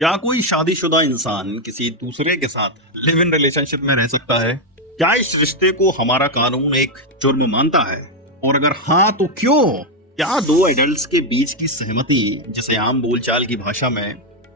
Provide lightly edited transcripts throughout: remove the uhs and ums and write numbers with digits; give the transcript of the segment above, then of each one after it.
क्या कोई शादीशुदा इंसान किसी दूसरे के साथ लिव इन रिलेशनशिप में रह सकता है? क्या इस रिश्ते को हमारा कानून एक जुर्म मानता है? और अगर हाँ तो क्यों? क्या दो एडल्ट्स के बीच की सहमति, जिसे आम बोलचाल की भाषा में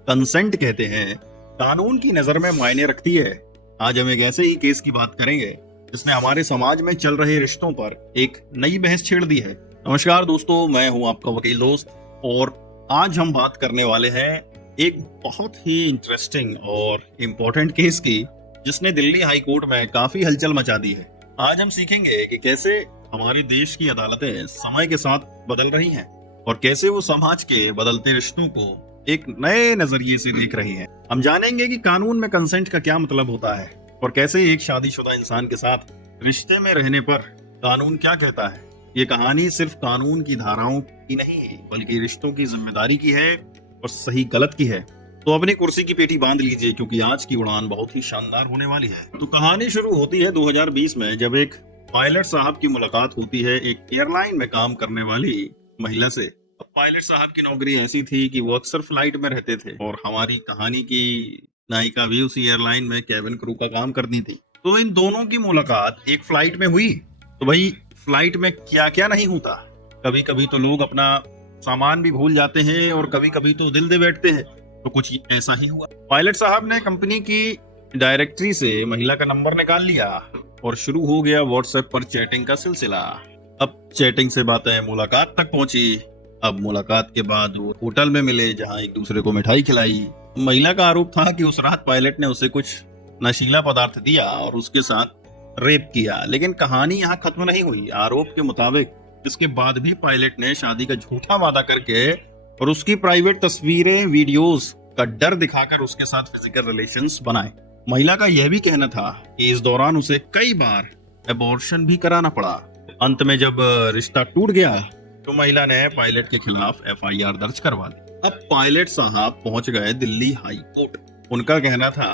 कंसेंट कहते हैं, कानून की नजर में मायने रखती है? आज हम एक ऐसे ही केस की बात करेंगे जिसने हमारे समाज में चल रहे रिश्तों पर एक नई बहस छेड़ दी है। नमस्कार दोस्तों, मैं हूं आपका वकील दोस्त और आज हम बात करने वाले हैं एक बहुत ही इंटरेस्टिंग और इम्पोर्टेंट केस की, जिसने दिल्ली हाई कोर्ट में काफी हलचल मचा दी है। आज हम सीखेंगे कि कैसे हमारे देश की अदालतें समय के साथ बदल रही हैं और कैसे वो समाज के बदलते रिश्तों को एक नए नजरिए से देख रही हैं। हम जानेंगे कि कानून में कंसेंट का क्या मतलब होता है और कैसे एक शादीशुदा इंसान के साथ रिश्ते में रहने पर कानून क्या कहता है। ये कहानी सिर्फ कानून की धाराओं की नहीं, बल्कि रिश्तों की जिम्मेदारी की है और सही गलत की है। तो अपनी कुर्सी की पेटी बांध लीजिए, क्योंकि आज की उड़ान बहुत ही शानदार होने वाली है। तो कहानी शुरू होती है 2020 में, जब एक पायलट साहब की मुलाकात होती है एक एयरलाइन में काम करने वाली महिला से। अब पायलट साहब की नौकरी ऐसी थी कि वो अक्सर फ्लाइट में रहते थे और हमारी कहानी की नायिका भी उसी एयरलाइन में कैबिन क्रू का काम करती थी। तो इन दोनों की मुलाकात एक फ्लाइट में हुई। तो भाई, फ्लाइट में क्या क्या नहीं होता। कभी कभी तो लोग अपना सामान भी भूल जाते हैं और कभी कभी तो दिल दे बैठते हैं। तो कुछ ऐसा ही हुआ। पायलट साहब ने कंपनी की डायरेक्टरी से महिला का नंबर निकाल लिया और शुरू हो गया व्हाट्सएप पर चैटिंग का सिलसिला। अब चैटिंग से बातें मुलाकात तक पहुंची। अब मुलाकात के बाद वो होटल में मिले, जहां एक दूसरे को मिठाई खिलाई। महिला का आरोप था कि उस रात पायलट ने उसे कुछ नशीला पदार्थ दिया और उसके साथ रेप किया। लेकिन कहानी यहाँ खत्म नहीं हुई। आरोप के मुताबिक इसके बाद भी पायलट ने शादी का झूठा वादा करके और उसकी प्राइवेट तस्वीरें, वीडियोस का डर दिखाकर उसके साथ फिजिकल रिलेशंस बनाए। महिला का यह भी कहना था कि इस दौरान उसे कई बार अबॉर्शन भी कराना पड़ा। अंत में जब रिश्ता टूट गया तो महिला ने पायलट के खिलाफ एफआईआर दर्ज करवा दी। अब पायलट साहब पहुंच गए दिल्ली हाई कोर्ट। उनका कहना था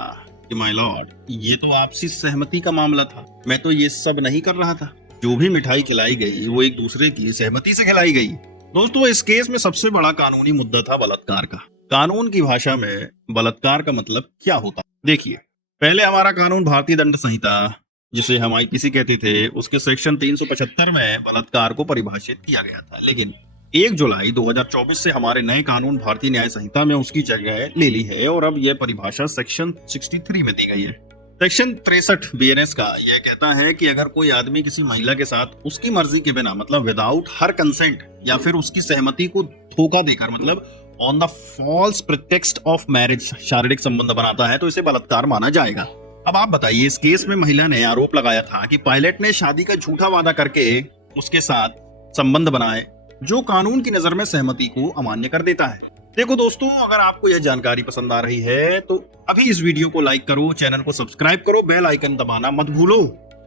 कि माय लॉर्ड, ये तो आपसी सहमति का मामला था। मैं तो ये सब नहीं कर रहा था। जो भी मिठाई खिलाई गई वो एक दूसरे की सहमति से खिलाई गई। दोस्तों, इस केस में सबसे बड़ा कानूनी मुद्दा था बलात्कार का। कानून की भाषा में बलात्कार का मतलब क्या होता? देखिए, पहले हमारा कानून भारतीय दंड संहिता, जिसे हम आईपीसी कहते थे, उसके सेक्शन 375 में बलात्कार को परिभाषित किया गया था। लेकिन 1 जुलाई 2024 से हमारे नए कानून भारतीय न्याय संहिता में उसकी जगह ले ली है और अब यह परिभाषा सेक्शन 63 में दी गई है। सेक्शन 63 बीएनएस का यह कहता है कि अगर कोई आदमी किसी महिला के साथ उसकी मर्जी के बिना, मतलब विदाउट हर कंसेंट, या फिर उसकी सहमति को धोखा देकर, मतलब on the false pretext of marriage, शारीरिक संबंध बनाता है, तो इसे बलात्कार माना जाएगा। अब आप बताइए, इस केस में महिला ने आरोप लगाया था कि पायलट ने शादी का झूठा वादा करके उसके साथ संबंध बनाए, जो कानून की नजर में सहमति को अमान्य कर देता है। देखो दोस्तों, अगर आपको यह जानकारी पसंद आ रही है तो अभी इस वीडियो को लाइक करो, चैनल को सब्सक्राइब करो, बेल आइकन दबाना मत भूलो।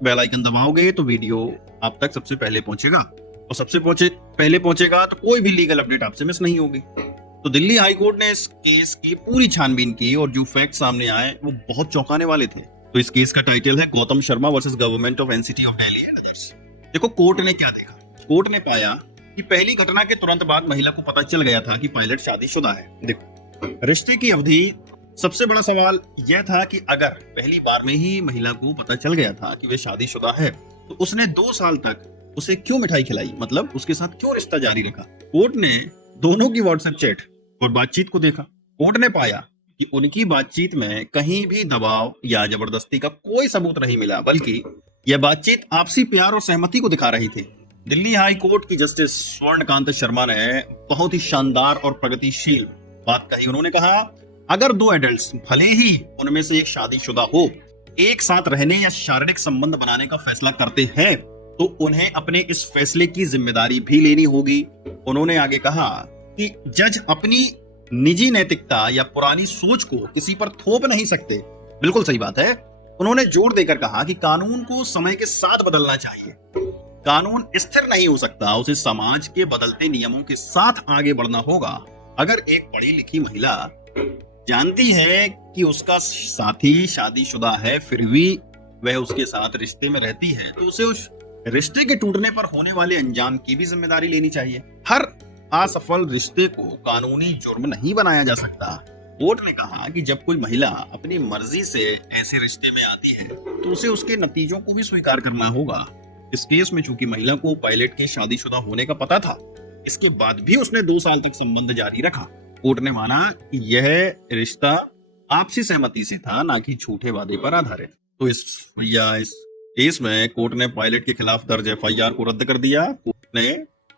बेल आइकन दबाओगे तो वीडियो आप तक सबसे पहले पहुंचेगा और सबसे पहले पहुंचेगा तो कोई भी लीगल अपडेट आपसे मिस नहीं होगी। तो दिल्ली हाई कोर्ट ने इस केस की पूरी छानबीन की और जो फैक्ट सामने आए वो बहुत चौंकाने वाले थे। तो इस केस का टाइटल है Gautam Sharma versus government of NCT of Delhi and others. देखो, कोर्ट ने क्या देखा। कोर्ट ने पाया कि पहली घटना के तुरंत बाद महिला को पता चल गया था कि पायलट शादीशुदा है। देखो, रिश्ते की अवधि, सबसे बड़ा सवाल यह था कि अगर पहली बार में ही महिला को पता चल गया था कि वे शादीशुदा है, तो उसने 2 साल तक उसे क्यों मिठाई खिलाई, मतलब उसके साथ क्यों रिश्ता जारी रखा। कोर्ट ने दोनों की व्हाट्सएप चैट और बातचीत को देखा। कोर्ट ने पाया कि उनकी बातचीत में कहीं भी दबाव या जबरदस्ती का कोई सबूत नहीं मिला, बल्कि यह बातचीत आपसी प्यार और सहमति को दिखा रही थी। दिल्ली हाई कोर्ट की जस्टिस स्वर्णकांत शर्मा ने बहुत ही शानदार और प्रगतिशील बात कही। उन्होंने कहा, अगर 2 एडल्ट्स, भले ही उनमें से एक शादीशुदा हो, एक साथ रहने या शारीरिक संबंध बनाने का फैसला करते हैं, तो उन्हें अपने इस फैसले की जिम्मेदारी भी लेनी होगी। उन्होंने आगे कहा कि जज अपनी निजी नैतिकता या पुरानी सोच को किसी पर थोप नहीं सकते। बिल्कुल सही बात है। उन्होंने जोर देकर कहा कि कानून को समय के साथ बदलना चाहिए। कानून स्थिर नहीं हो सकता, उसे समाज के बदलते नियमों के साथ आगे बढ़ना होगा। अगर एक पढ़ी लिखी महिला जानती है कि उसका साथी शादीशुदा है, फिर भी वह उसके साथ रिश्ते में रहती है, तो उसे उस रिश्ते के टूटने पर होने वाले अंजाम की भी जिम्मेदारी लेनी चाहिए। हर असफल रिश्ते को कानूनी जुर्म नहीं बनाया जा सकता। कोर्ट ने कहा कि जब कोई महिला अपनी मर्जी से ऐसे रिश्ते में आती है तो उसे उसके नतीजों को भी स्वीकार करना होगा। इस केस में चूंकि महिला को पायलट के शादीशुदा होने का पता था, इसके बाद भी उसने 2 साल तक संबंध जारी रखा। कोर्ट ने माना कि यह रिश्ता आपसी सहमति से था, ना कि झूठे वादे पर आधारित। तो इस केस में कोर्ट ने पायलट के खिलाफ दर्ज एफआईआर को रद्द कर दिया। कोर्ट ने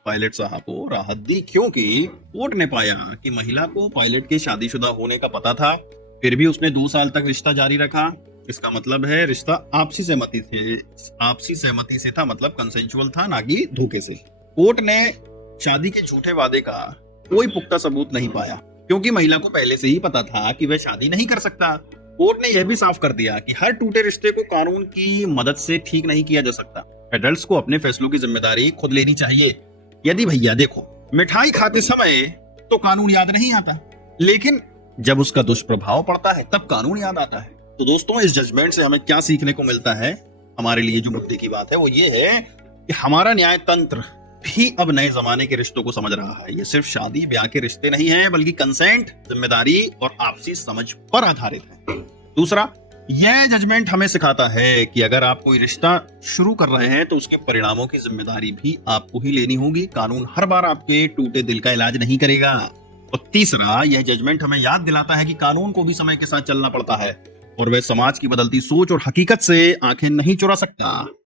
पायलट साहब को राहत दी क्योंकि कोर्ट ने पाया कि महिला को पायलट के शादीशुदा होने का पता था, फिर भी उसने 2 साल तक रिश्ता जारी रखा। इसका मतलब है रिश्ता आपसी सहमति से था, मतलब कंसेंसुअल था, ना कि धोखे से। कोर्ट ने शादी के झूठे वादे का कोई पुख्ता सबूत नहीं पाया क्योंकि महिला को पहले से ही पता था कि वह शादी नहीं कर सकता। कोर्ट ने यह भी साफ कर दिया कि हर टूटे रिश्ते को कानून की मदद से ठीक नहीं किया जा सकता। एडल्ट्स को अपने फैसलों की जिम्मेदारी खुद लेनी चाहिए। यदि भैया देखो, मिठाई खाते समय तो कानून याद नहीं आता, लेकिन जब उसका दुष्प्रभाव पड़ता है तब कानून याद आता है। तो दोस्तों, इस जजमेंट से हमें क्या सीखने को मिलता है? हमारे लिए जो मुद्दे की बात है वो ये है कि हमारा न्याय तंत्र भी अब नए जमाने के रिश्तों को समझ रहा है। ये सिर्फ शादी ब्याह के रिश्ते नहीं है, बल्कि कंसेंट, जिम्मेदारी और आपसी समझ पर आधारित है। दूसरा, यह जजमेंट हमें सिखाता है कि अगर आप कोई रिश्ता शुरू कर रहे हैं तो उसके परिणामों की जिम्मेदारी भी आपको ही लेनी होगी। कानून हर बार आपके टूटे दिल का इलाज नहीं करेगा। और तीसरा, यह जजमेंट हमें याद दिलाता है कि कानून को भी समय के साथ चलना पड़ता है और वह समाज की बदलती सोच और हकीकत से आंखें नहीं चुरा सकता।